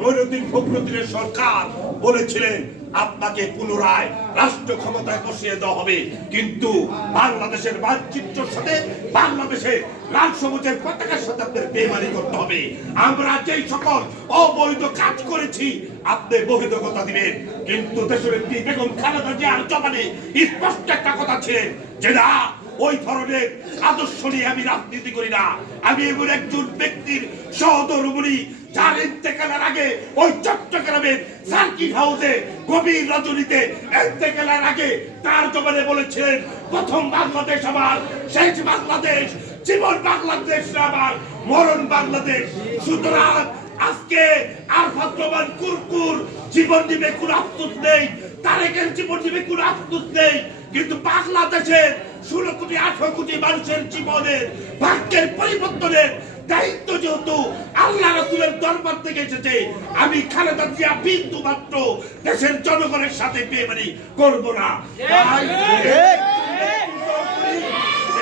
মঈনুদ্দিন ফখরুদ্দিনের সরকার বলেছিলেন আপনাকে পুনরায় রাষ্ট্র ক্ষমতায় বসিয়ে দেওয়া হবে, কিন্তু বাংলাদেশের মানচিত্রের সাথে বাংলাদেশের লাল সবুজের পতাকার সাথে আপনাদের বেইমানি করতে হবে। আমরা যেই সকল অবৈধ কাজ করেছি আপনি বহির্গতা দিবেন, কিন্তু দেশনেত্রী বেগম খালেদা জিয়ার জবানে স্পষ্ট একটা কথা ছিলেন যে না, ওই ধরনের আদর্শ নিয়ে আমি রাজনীতি করি না। আমি এমন একজন ব্যক্তির সহধর্মিণী যার ইন্তেকালের আগে ওই চট্টগ্রামের সার্কিট হাউসে গভীর রজনীতে ইন্তেকালের আগে তার জবানে বলেছিলেন, প্রথম বাংলাদেশ আমার, শেষ বাংলাদেশ, জীবন বাংলাদেশ আমার, মরণ বাংলাদেশ। সুতরাং আজকে আরফাত রহমান কুরকুর জীবন দিবে কোনো আফসোস নেই, তারেকের জীবন দিবে কোনো আফসোস নেই, কিন্তু বাংলাদেশের 16 কোটি 18 কোটি মানুষের জীবনের ভাগ্যের পরিবর্তনের দায়িত্ব যেহেতু আল্লাহ রাসূলের দরবার থেকে এসেছে, আমি খালেদা জিয়া বিন্দু মাত্র দেশের জনগণের সাথে বেইমানি করব না।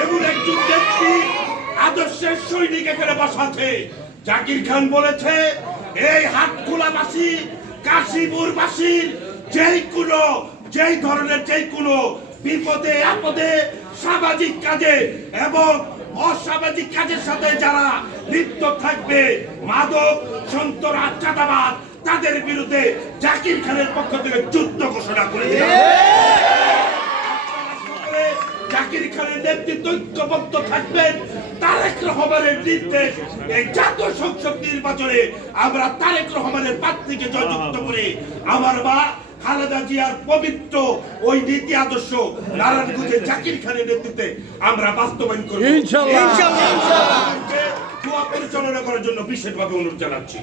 এমন একজন ব্যক্তি আদর্শের সৈনিক এখানে বসা আছে। জাকির খান বলেছে এই হাটখোলাবাসী, কাশীপুরবাসীর যেই ধরনের যেই কোনো বিপদে আপদে, সামাজিক কাজে এবং অসামাজিক কাজের সাথে যারা লিপ্ত থাকবে, মাদক, সন্ত্রাস, চাঁদাবাজ, তাদের বিরুদ্ধে জাকির খানের পক্ষ থেকে যুদ্ধ ঘোষণা করে দিলেন। জাকির খানের নেতৃত্ব ঐক্যবদ্ধ থাকবেন। তারেক রহমানের নির্দেশ, এই জাতীয় সংসদ নির্বাচনে আমরা তারেক রহমানের প্রার্থীকে জয়যুক্ত করে আমার মা খালেদা জিয়ার পবিত্র ওই নীতি আদর্শ নারায়ণগঞ্জে জাকির খানের নেতৃত্বে আমরা বাস্তবায়ন করব ইনশাআল্লাহ। পরিচালনা করার জন্য বিশেষভাবে অনুরোধ জানাচ্ছি।